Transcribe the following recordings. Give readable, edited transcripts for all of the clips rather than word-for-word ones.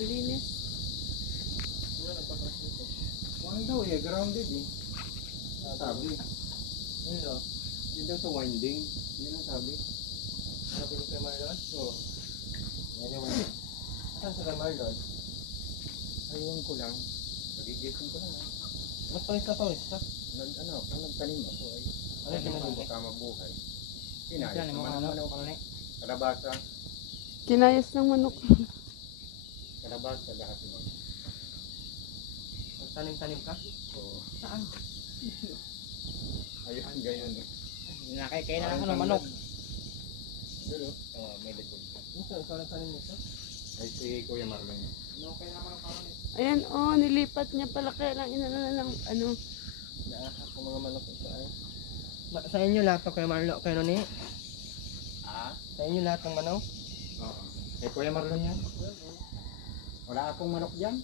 Malinis. Ano nagpapras nito? Ano daw eh, grounded eh. Sabi. Yun o. Yun daw sa winding. Yun ang sabi. Ano pinag kay Marlon? Oo. Anyway, Saan sa kay Marlon? ayun ko lang. Nagigising ko lang. Ba't pawis ka pawis ka? Kung nagtanim ako ay. Ano yung tinanim mo? Baka mabuhay. Diyan Kinayos mo naman ano? ang manok. Ano ni? Kalabasa. Kinayas ng manok. Kalabasa lahat naman. Magtanim-tanim ka? Oo. Saan? Ayun, gayon eh. Nakikaya na lang ng manok. Pero, may likod. Ito, ikaw nagtanim nito? Ay si Kuya Marlon. Ano kaya naman ang karon nito? Ayan, oh, nilipat niya pala. Kaya lang inano na lang, ano. Naahak ko mga manok ito ay. Sa inyo lahat to kay Marlon, kay Noni? Sa inyo lahat ng manok? Oo. Kay Kuya Marlon yan. Wala akong manok dyan.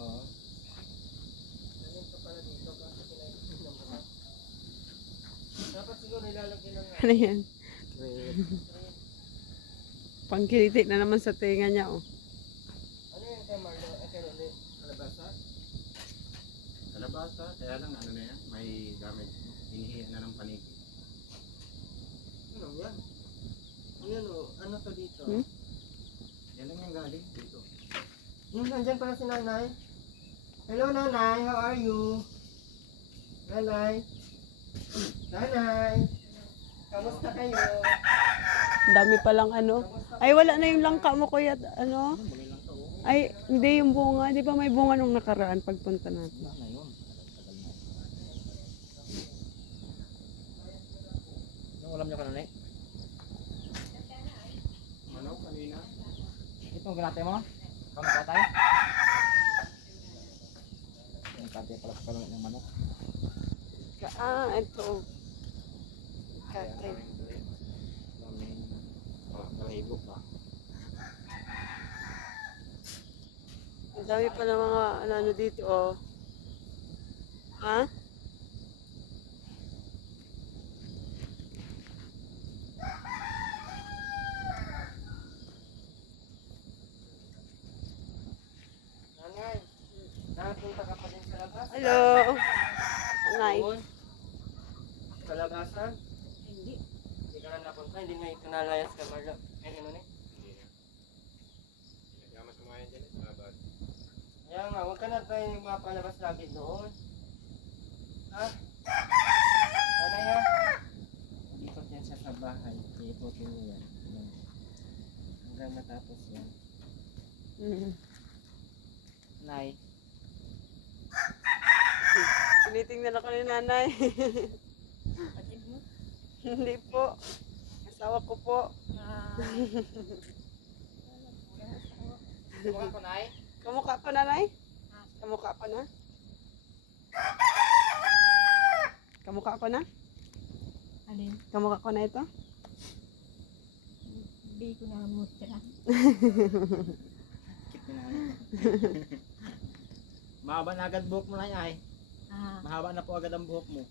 Oo. Tanim ka pala dito kasi kinaitin ng manok. Dapat siguro nilalagyan ng Ano yan? red. Pangkiliti na naman sa tinga niya, oh. Ano yan kay Marlon? Kay Noni? Kalabasa? Kalabasa, kaya lang ano na yan, may gamit. Hinihiyan na ng paniki. Ano yan? Ayan o, ano to dito? Hmm? Yan lang yung galing dito. Nandyan pala si Nanay. Hello Nanay, how are you? Nanay? Nanay? Kamusta kayo? Ang dami palang ano. Ay, wala na yung langka mo, kuya. Ano? Ay, hindi yung bunga. Di ba may bunga nung nakaraan pagpunta natin? Na yun. Anong ulam niyo ka Nanay? Manok kanina? Itong ginatay mo? Ikaw nagkatay? Nagkatay pala sa kalungan ng manok. Ito. Katay. Nalahibo pa. Ang dami pa ng mga ano dito, oh. Ha? Nanay, nakapunta ka pa din sa labas? Hello. Anay. Doon? Sa labasan? Hindi. Hindi ka na napunta, hindi nga ito nalayas ka Marlon. Ay, ano ni? Hindi na. Pinagamit ko nga yan dyan eh, labas. Kaya nga, huwag ka na tayo mapalabas lagi doon. Ha? Nanay ha? Ikot yan siya sa bahay. Iikutin niyo yan. Yan. Hanggang matapos yan. Nay. Tinitingnan ako ni nanay. Hindi po. Asawa ko po. Kuha ko, Nay. Kamukha ko, nanay? Kamukha ko na? Kamukha ko na? Alin? Kamukha ko na ito? Hindi ko na mutra. Kit na Mahaba na agad buhok mo na ay. Mahaba na po agad ang buhok mo.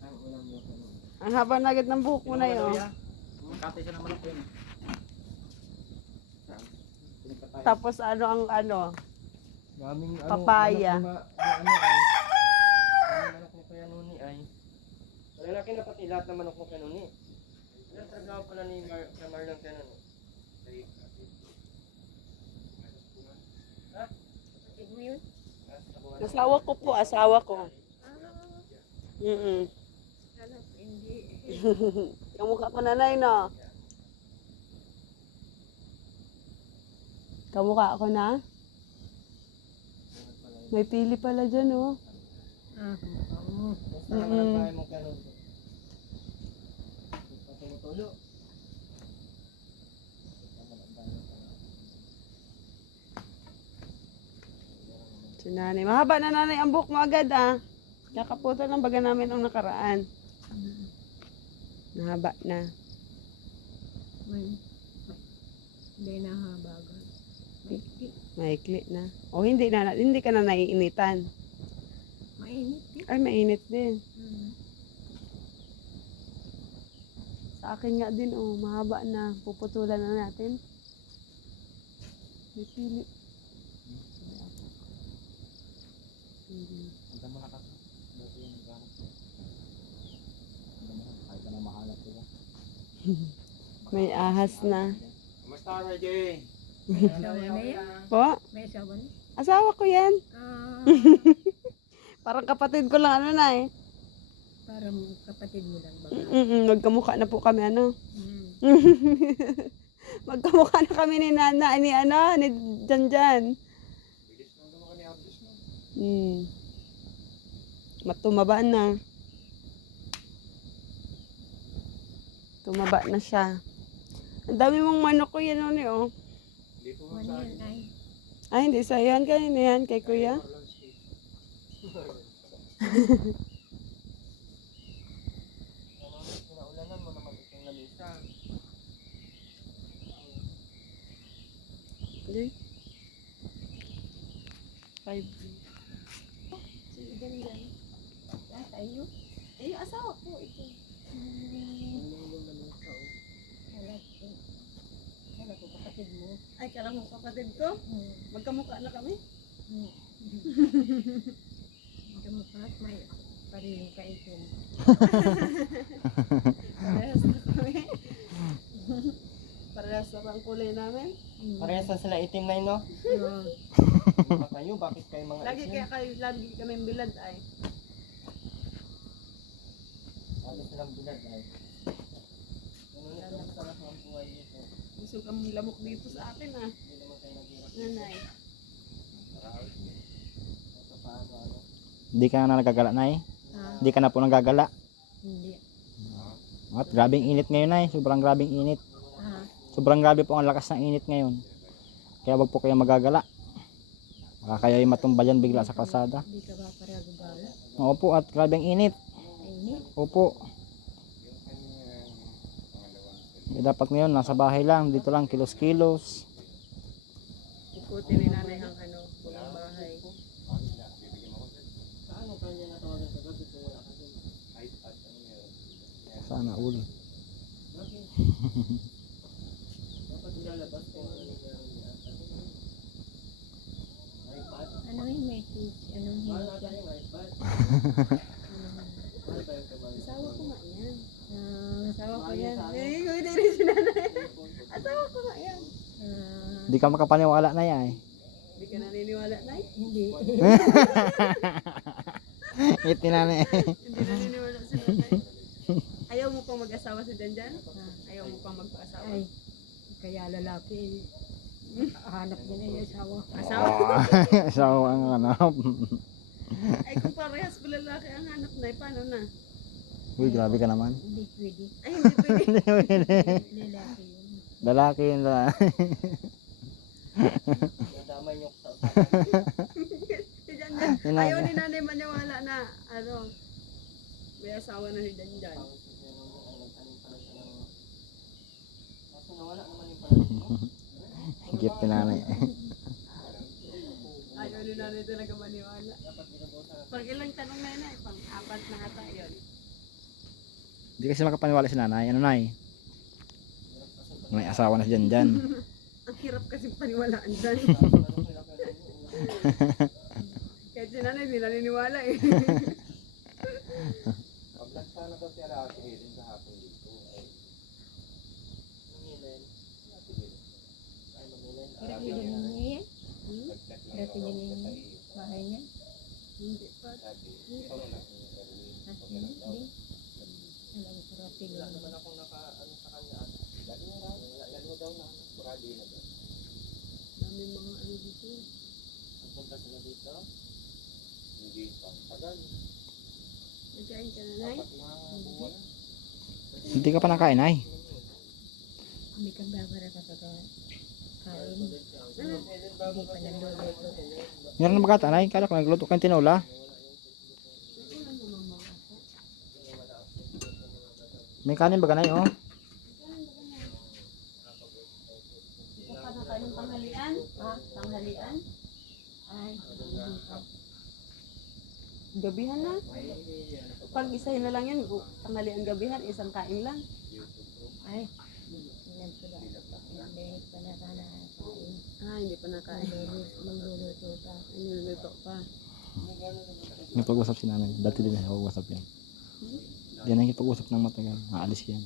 Ang ulang buhok mo. Ang haba na agad ng buhok mo na yun. Katay siya ng manok yun. Tapos ano ang ano? Daming Papaya. Ano ay. Ang manok mo kaya nuni ay. Malalaki na pati lahat ng manok mo kaya nuni. Ilan trabaho pala ni Marlon kaya nuni? Ha? Kapatid mo yun? Asawa ko po, asawa ko. Alam, hindi. Kamukha ko nanay, no? Kamukha ako na? May pili pala dyan, oh. Basta naman ang bahay mo kaya nuni. Tumutulo. Si nanay. Mahaba na nanay ang buhok mo agad, ah. Kakaputol lang baga namin ang nakaraan. Mahaba na. May, hindi na habagan. Maikli. Maikli na. O hindi ka na naiinitan. Mainit eh. Ay, mainit din. Mm. Sa akin nga din, oh, mahaba na. Puputulan na natin. May pili. Pili. Hanggang mo na kasi. Dati yung naghanap ko. Hanggang mo na. Kahit ka na mahanap ko ba? May ahas na. Kumusta RJ? May asawa na yan? Po, May asawa na? asawa ko yan. Ah, Parang kapatid ko lang ano na eh. parang kapatid mo lang baga. Magkamukha na po kami ano. Mm. Magkamukha na kami ni Nana, ni ano, ni Janjan. Bilis lang naman ni Abdis no? Matumaba na. Tumaba na siya. Ang dami mong manok ko yan oh. Dito Ano sa yan ay? Ay, hindi sa yan. Kanina yan, kay kuya. Pinaulanan mo naman itong lamisa. Okay. 5. Si Ganyan. Ah, tayo? Eh, yung asawa ko, ito. Kala ko. Kala ko kapatid mo. Ay, kala mo kapatid ko? Mm. Magkamukha na kami? Mm. Kamukhat may parehong kaitin. Parehas na kami. Parehas na ang kulay namin. Mm. Parehas na sila itim na yun, no? Oo. Ba kayo? Bakit kayo mga Lagi itim? kaya kayo, lagi kami bilad ay. Lagi silang bilad ay. Ngunit ang sarap ng buhay dito. Gusto kang lamok dito sa akin ah. Hindi naman kayo naghirap. Nanay. Ito paano, ano? Hindi ka na nagagala na eh. Ah, Hindi ka na po nagagala. hindi. At grabing init ngayon ay. Sobrang grabing init. Ah, Sobrang grabe po ang lakas ng init ngayon. Kaya wag po kayo magagala. Baka kayo ay matumba dyan bigla sa kalsada. hindi ka ba pareho gala? Opo, at grabing init. Ay, Opo. Dapat ngayon nasa bahay lang. Dito lang kilos-kilos. Ikutin ni nanay ang ano, buong bahay. Paano kanya natawagan sa gabi kung wala ka dun? Sana uli. Dapat ilalabas kung ano nangyari niya. iPad? ano yun may tis? Anong Mahal hilig natin yan? yung iPad. Mahal ba yung kamay? Asawa ko nga yan. Asawa ko Mahal yan. sa ano? Eh, hindi rin si nanay. Asawa ko nga yan. Hindi ka makapaniwala na yan eh. Hindi ka naniniwala, nay? Hindi. Ngiti na na eh. Hindi naniniwala si nanay. Ayaw mo pang mag-asawa si Janjan? Ayaw mo pang magpa-asawa? Ay, kaya lalaki. Hanap niya na yung asawa. Asawa? So, ang hanap. Ay, kung parehas ko lalaki ang hanap na, paano na? Uy, grabe ka naman. Hindi pwede. Ay, hindi pwede. Lalaki yun. Lalaki yun lang. Nadamay niyo sa usapan. Si Janjan, Yun na. ayaw ni nanay maniwala na, ano, may asawa na si Janjan. Tapos si Kuya Nonong ay nagtanim pala siya ng... Kaso nawala naman yung pananim mo. Higit ka nanay. Ayaw ni nanay talaga maniwala. Dapat binubusan ng Pag ilang tanong na yun, pang-apat na ata yun. Hindi kasi makapaniwala si nanay. Ano nay? May asawa na si Janjan. Ang hirap kasi paniwalaan dyan. Kahit si nanay, hindi naniniwala eh. Pag sana daw siya lahat rin sa hapon dito ay... Mangilin. Ay, mangilin. Pero pwede niya yan. Dati niya yung bahay niya. Hindi pa. Hindi. Alam ko rating Wala lang. naman akong naka-ano sa kanya. Lalo daw na. Burado na daw. Dami mga ano dito. Nagpunta sila dito. Hindi pa. Tagal. Nagkain ka na, nay? 4 na buwan. Hindi ka pa nakain ay. Kami kang babara kapag kain. Hindi pa nagluluto. Meron na bagata nay. Kala ko nagluto kang tinola. May kanin ba ganay oh? Ito pa nakain ng tanghalian? Ha? Tanghalian? Ay, hindi pa. Gabihan na. Pag isahin na lang yan, tanghalian gabihan, isang kain lang. Ay, Yan pala. Hindi pa na sana kain. Hindi pa nakain. Magluluto pa. Niluluto pa. May pag-usap si nanay. Dati din ay pag-usap yan. Yan ang pag-usap ng matagal. Aalis yan.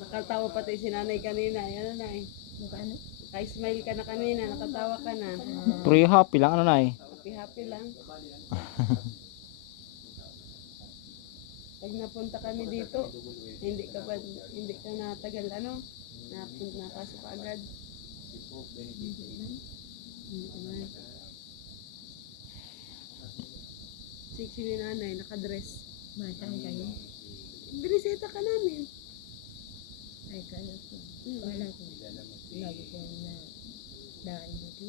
Nakatawa pati si nanay kanina. Yan na eh. Ano? Naka-smile ka na kanina. Nakatawa ka na. Pero yung happy lang ano nay. Happy-happy lang. Pag napunta kami dito, hindi ka natagal napasok ka agad. Hindi naman. Sexy ni nanay, nakadress. Masang kayo? Binisita ka namin. Ay, kala ko. Wala ko. Lagi ko na daan dito.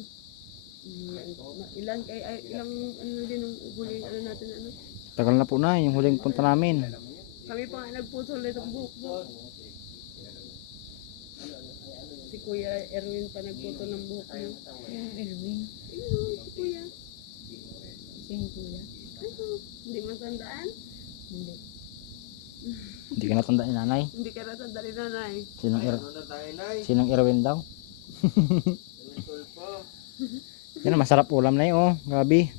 Ilang din ang huling natin Tagal na po na yung huling punta namin. Kami pa nga nagputol nitong buhok mo. Si Kuya Erwin pa nagputol ng buhok mo. Yung Erwin. Si Kuya. Sino kuya? Hindi mo tandaan? Hindi. Hindi ka natanda ni nanay. Hindi ka natanda ni nanay. Ano na tayo, Nay? Sinong Erwin daw? Tulpo po. Yan masarap ulam na yun oh. Grabe.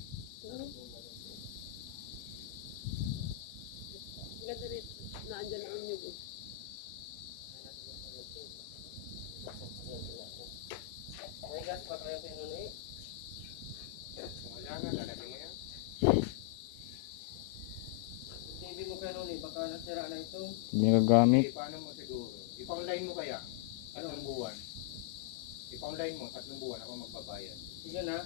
Ganda rin. Naandyan na ang nyugo. May gas pa kayo kay Nuni? Wala na, lalagyan mo yan. TV mo kay Nuni, baka nasira na ito. Hindi nagagamit. Paano mo siguro? Ipa-online mo kaya? 3 buwan. Ipa-online mo, 3 buwan ako magbabayad. Sige na.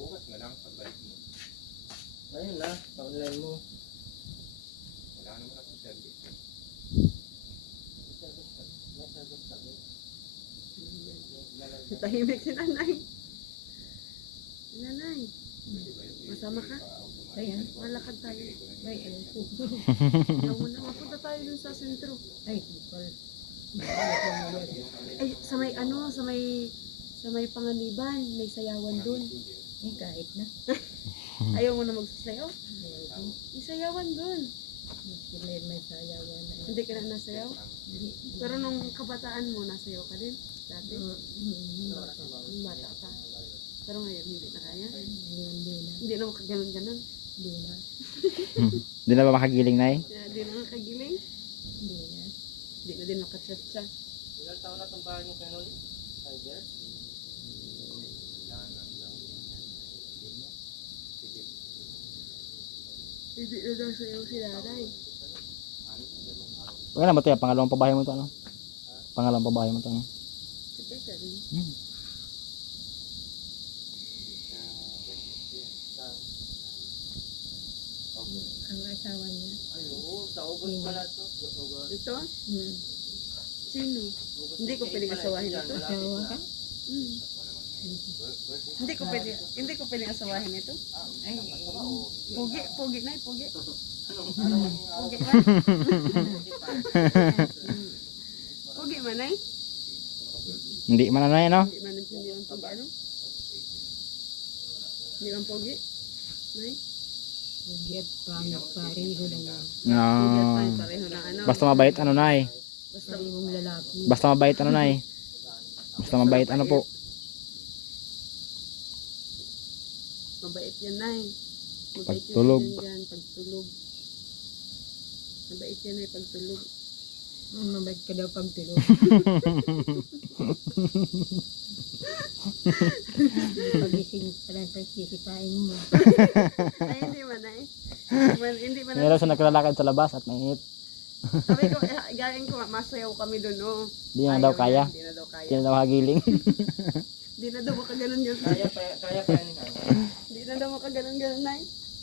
Bukas na lang, pagbalik mo. Ayun na, pa-online mo. Wala naman akong service. Tahimik si nanay. Nanay, masama ka? Ayan. Malakad tayo. May ano po. Ikaw muna, mapunta tayo dun sa sentro. Ay, kupal. Ay, sa may panganiban, may sayawan dun. Ay, kahit na. Ayaw mo na magsasayaw? Ayun. May sayawan dun. May sayawan na. Hindi ka na nasayaw? Pero nung kabataan mo, nasayaw ka din? Dati? Nung bata ka. Pero ngayon, hindi na kaya. Hindi na makaganon-ganon. Hindi na. Hindi na ba makagiling na eh? Hindi na makagiling. Hindi na. Hindi na din makachat-chat. Ilang taon na itong bahay mo kay Nuni? 5 years? Hindi na nasayaw si nanay. Pagkala mo ito yan, pangalawang pabahay mo ito ano? Pangalawang pabahay mo ito ano? Sige ka rin. Ang asawa niya. Ay, oo, sa August pala ito. Ito? Sino? Hindi ko pwedeng asawahin ito. Asawa ka? Hmm. Hindi ko pwedeng asawahin ito. Ay, Pugi na, pugi. Pugi ba? Pugi man ay? Hindi man ano yan no? Hindi man pugi ano? Hindi man pugi? Nay? Pugi at pangit pareho lang yan. Pugi at No. pangit pareho ng ano. Basta mabait ano na eh. Basta Parehong lalaki. Basta mabait ano na eh. Basta mabait ano po. mabait yan, Nay. Mabait Pagtulog. yan, pagtulog. Mabait yan, Nay, pagtulog. Mabait ka daw pag tulog. Pagising pa lang pagsisipain mo. Ay, hindi man, Nay. Hindi man, Meron siya naglalakad sa labas at mainit. sabi ko, galing ko, masayaw kami doon, oh. Hindi na daw kaya. Hindi na daw kaya. Hindi na daw hagiling. Hindi na daw makaganon yun. Kaya pa yan ni Hana. Hindi na daw makaganon-ganon, Nay.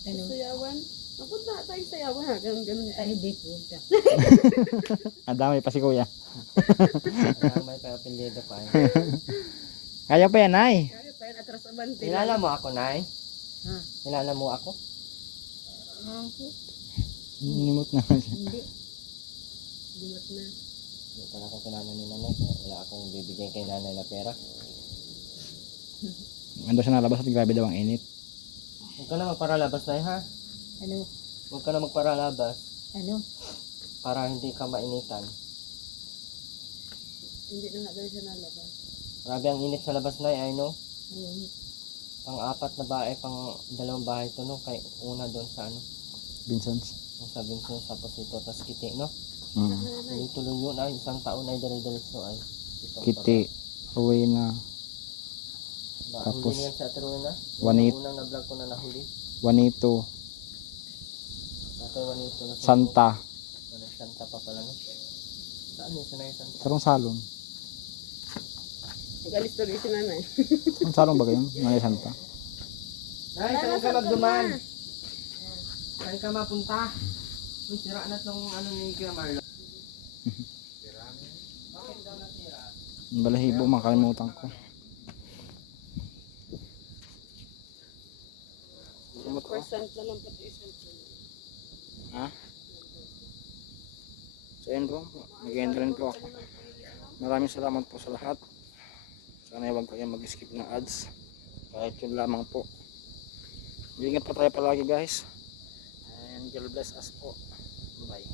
Ano? Sayawan. Napunta tayo sayawan, ha? Ganon-ganon tayo. Ay, di puta. Ang dami pa si kuya. May kapilyedo pa. Kaya pa yan ay. Kaya pa yan, atras abante. Kilala mo ako, Nay? Ha? Kilala mo ako? Ako? Nimot na siya. Hindi. Dimat na. Hindi pala akong kilala ni Nanay. Kaya wala akong bibigyan kay Nanay na pera. Ando siya nalabas at grabe daw ang init. Huwag ka na magparalabas, Nay, ha? Ano? Huwag ka na magparalabas. Ano? para hindi ka mainitan. Hindi na nga daw siya nalabas. Grabe ang init sa labas na ay no. Ayun. Pang-apat na bahay, pang-dalawang bahay to no. Kay una doon sa ano, Vincent's. yung sa Vincent sa Posito, tas Kiti no. Mm. Hindi tuloy yun ay isang taon ay dali-diretso ay. Ito, Kiti. Uwi na. Tapos, Tapos, huli niyan sa Aturuin na. Wanit. Yung unang na-vlog ko na nahuli. Juanito. Ito Wanito na Santa. Santa pa pala no. Saan yun? Saan yung Santa? Sarong salon. Nag-alis tuloy si nanay. Ang salon ba kayo? Nanay Santa. Nay, saan ka magduman? Saan ka mapunta? Uy, sira na tong ano ni Kuya Marlon. Bakit daw nasira? Ang balahibo, makalimutan ko. Percent na lang pati isang Ha? So yun po, mag-end rin po ako. Maraming salamat po sa lahat. Sana huwag kayo mag-skip ng ads. Kahit yun lamang po. Ingat po tayo palagi guys. And God bless us po. Bye.